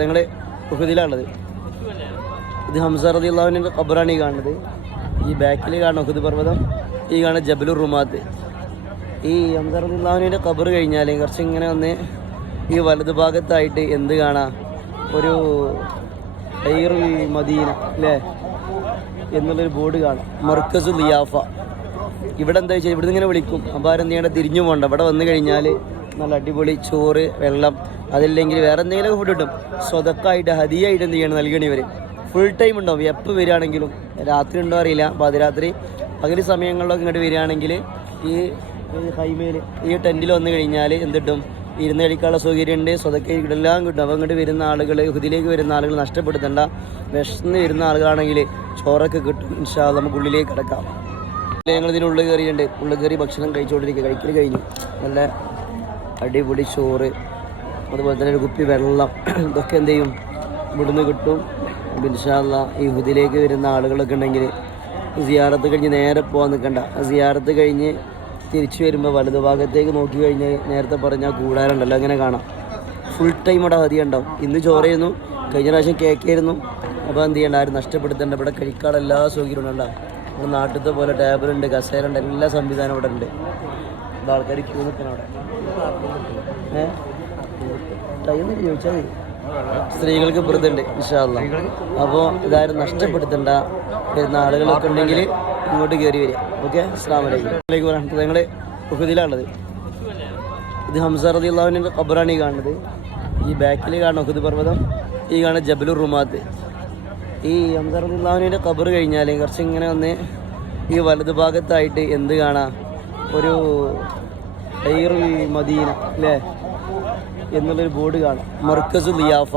ഞങ്ങൾ ഉഹദിലാണുള്ളത്. ഇത് ഹംസ റളിയല്ലാഹുവിന്റെ ഖബറാണ് ഈ കാണുന്നത്. ഈ ബാക്കിൽ കാണുന്ന ഉഹദ് പർവ്വതം, ഈ കാണുന്ന ജബലുർ റുമാത്ത്. ഈ ഹംസ റളിയല്ലാഹുവിന്റെ ഖബർ കഴിഞ്ഞാൽ കുറച്ച് ഇങ്ങനെ വന്ന് ഈ വലതു ഭാഗത്തായിട്ട് എന്ത് കാണാം, ഒരു ഖൈറുൽ മദീന അല്ലേ എന്നുള്ളൊരു ബോർഡ് കാണാം, മർക്കസുൽ ലിയാഫ. ഇവിടെ എന്താ വെച്ചാൽ ഇവിടുന്ന് ഇങ്ങനെ വിളിക്കും. അപ്പോൾ ആരെന്ത് ചെയ്യേണ്ട, തിരിഞ്ഞു പോകണ്ട. ഇവിടെ വന്നു കഴിഞ്ഞാൽ നല്ല അടിപൊളി ചോറ്, വെള്ളം, അതല്ലെങ്കിൽ വേറെ എന്തെങ്കിലും ഫുഡ് കിട്ടും. സ്വതക്കായിട്ട് ഹദിയായിട്ട് എന്ത് ചെയ്യണം, നൽകണി ഇവർ. ഫുൾ ടൈം ഉണ്ടാവും. എപ്പോൾ വരികയാണെങ്കിലും, രാത്രി ഉണ്ടോ അറിയില്ല, പാതിരാത്രി പകൽ സമയങ്ങളിലൊക്കെ ഇങ്ങോട്ട് വരികയാണെങ്കിൽ ഈ ഹൈമേൽ ഈ ടെൻറ്റിൽ വന്നു കഴിഞ്ഞാൽ എന്തിട്ടും, ഇരുന്ന് കഴിക്കാനുള്ള സൗകര്യമുണ്ട്, സ്വതക്ക എല്ലാം കിട്ടും. അപ്പോൾ ഇങ്ങോട്ട് വരുന്ന ആളുകൾ, ഇതിലേക്ക് വരുന്ന ആളുകൾ നഷ്ടപ്പെടുത്തണ്ട. വിശന്ന് വരുന്ന ആളുകളാണെങ്കിൽ ചോറൊക്കെ കിട്ടും. ഇൻഷാ അല്ലാഹ് നമുക്ക് ഉള്ളിലേക്ക് കിടക്കാം. ഞങ്ങളിതിന് ഉള്ളിൽ കയറിയുണ്ട്. ഉള്ളിൽ കയറി ഭക്ഷണം കഴിച്ചുകൊണ്ടിരിക്കുക. കഴിക്കൽ കഴിഞ്ഞു. നല്ല അടിപൊളി ചോറ്, അതുപോലെ തന്നെ ഒരു കുപ്പി വെള്ളം, ഇതൊക്കെ എന്ത് ചെയ്യും, ഇവിടുന്ന് കിട്ടും. ഇൻഷാ അല്ലാഹ് ഈ ഹുദിലേക്ക് വരുന്ന ആളുകളൊക്കെ ഉണ്ടെങ്കിൽ സിയാറത്ത് കഴിഞ്ഞ് നേരെ പോകാൻ നിൽക്കണ്ട. സിയാറത്ത് കഴിഞ്ഞ് തിരിച്ചു വരുമ്പോൾ വലതുഭാഗത്തേക്ക് നോക്കി കഴിഞ്ഞ് നേരത്തെ പറഞ്ഞാൽ കൂടാറുണ്ടല്ലോ, അങ്ങനെ കാണാം. ഫുൾ ടൈം അവിടെ ഹദിയ ഉണ്ടാവും. ഇന്ന് ചോറായിരുന്നു, കഴിഞ്ഞ പ്രാവശ്യം കേക്കായിരുന്നു. അപ്പോൾ എന്ത് ചെയ്യേണ്ട, ആരും നഷ്ടപ്പെടുത്തേണ്ട. ഇവിടെ കഴിക്കാനുള്ള എല്ലാ സൗകര്യവും ഉണ്ടാവും. നമ്മുടെ നാട്ടിലത്തെ പോലെ ടേബിളുണ്ട്, കസേരയുണ്ട്, എല്ലാ സംവിധാനവും ഇവിടെ ഉണ്ട്. ആൾക്കാർ ക്യൂ നിൽക്കണം അവിടെ. ടൈം ചോദിച്ചാൽ മതി. സ്ത്രീകൾക്ക് വെറുതുണ്ട് ഇൻഷാ അല്ലാഹ്. അപ്പോൾ ഇതാരും നഷ്ടപ്പെടുത്തണ്ട. വരുന്ന ആളുകളൊക്കെ ഉണ്ടെങ്കിൽ ഇങ്ങോട്ട് കയറി വരിക. ഓക്കെ, അസ്സലാമു അലൈക്കും. ഞങ്ങൾ ഉഹദിലാണുള്ളത്. ഇത് ഹംസ റളിയല്ലാഹുവിന്റെ ഖബറാണ് ഈ കാണുന്നത്. ഈ ബാക്കിൽ കാണുന്ന ഉഹദ് പർവ്വതം, ഈ കാണുന്ന ജബലുർ റുമാത്ത്. ഈ ഹംസ റളിയല്ലാഹുവിന്റെ ഖബർ കഴിഞ്ഞാൽ കുറച്ച് ഇങ്ങനെ വന്ന് ഈ വലതു ഭാഗത്തായിട്ട് എന്ത് കാണാം, ഒരു ഖൈറുൽ മദീന അല്ലേ എന്നുള്ളൊരു ബോർഡ് കാണാം, മർക്കസുൽ ലിയാഫ.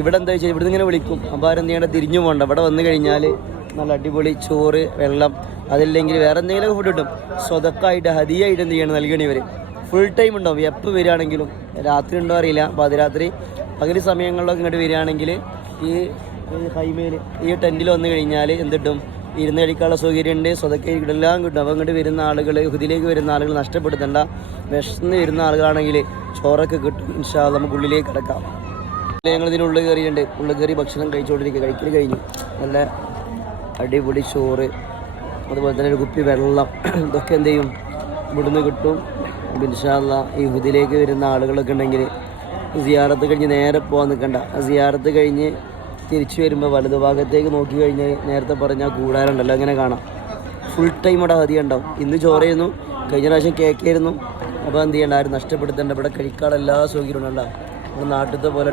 ഇവിടെ എന്താ വെച്ചാൽ ഇവിടുന്ന് ഇങ്ങനെ വിളിക്കും. അപ്പോൾ ആരെന്ത് ചെയ്യേണ്ട, തിരിഞ്ഞു പോകണ്ട. ഇവിടെ വന്നു കഴിഞ്ഞാൽ നല്ല അടിപൊളി ചോറ്, വെള്ളം, അതല്ലെങ്കിൽ വേറെ എന്തെങ്കിലും ഫുഡ് കിട്ടും. സ്വതക്കായിട്ട് ഹദിയായിട്ട് എന്ത് ചെയ്യണം, നൽകണി ഇവർ. ഫുൾ ടൈം ഉണ്ടാവും. എപ്പോൾ വരികയാണെങ്കിലും, രാത്രി ഉണ്ടോ അറിയില്ല, പാതിരാത്രി പകൽ സമയങ്ങളിലൊക്കെ ഇങ്ങോട്ട് വരികയാണെങ്കിൽ ഈ ഹൈമേൽ ഈ ടെൻറ്റിൽ വന്നു കഴിഞ്ഞാൽ എന്തിട്ടും, ഇരുന്ന് കഴിക്കാനുള്ള സൗകര്യമുണ്ട്, സ്വതക്ക എല്ലാം കിട്ടും. അപ്പോൾ ഇങ്ങോട്ട് വരുന്ന ആളുകൾ, ഇതിലേക്ക് വരുന്ന ആളുകൾ നഷ്ടപ്പെടുത്തണ്ട. വിശന്ന് വരുന്ന ആളുകളാണെങ്കിൽ ചോറൊക്കെ കിട്ടും. ഇൻഷാ അല്ലാഹ് നമുക്ക് ഉള്ളിലേക്ക് കിടക്കാം. ഞങ്ങളിതിന് ഉള്ളിൽ കയറിയുണ്ട്. ഉള്ളിൽ കയറി ഭക്ഷണം കഴിച്ചുകൊണ്ടിരിക്കുക. കഴിക്കൽ കഴിഞ്ഞു. നല്ല അടിപൊളി ചോറ്, അതുപോലെ തന്നെ ഒരു കുപ്പി വെള്ളം, ഇതൊക്കെ എന്ത് ചെയ്യും, ഇവിടുന്ന് കിട്ടും. ഇൻഷാ അല്ലാഹ് ഈ ഹുദിലേക്ക് വരുന്ന ആളുകളൊക്കെ ഉണ്ടെങ്കിൽ സിയാറത്ത് കഴിഞ്ഞ് നേരെ പോകാൻ നിൽക്കണ്ട. സിയാറത്ത് കഴിഞ്ഞ് തിരിച്ചു വരുമ്പോൾ വലതുഭാഗത്തേക്ക് നോക്കി കഴിഞ്ഞ് നേരത്തെ പറഞ്ഞാൽ കൂടാറുണ്ടല്ലോ, അങ്ങനെ കാണാം. ഫുൾ ടൈം അവിടെ ഹദിയ ഉണ്ടാവും. ഇന്ന് ചോറായിരുന്നു, കഴിഞ്ഞ പ്രാവശ്യം കേക്കായിരുന്നു. അപ്പോൾ എന്ത് ചെയ്യേണ്ട, ആരും നഷ്ടപ്പെടുത്തേണ്ട. ഇവിടെ കഴിക്കാനുള്ള എല്ലാ സൗകര്യവും ഉണ്ടാവും. നമ്മുടെ നാട്ടിലത്തെ പോലെ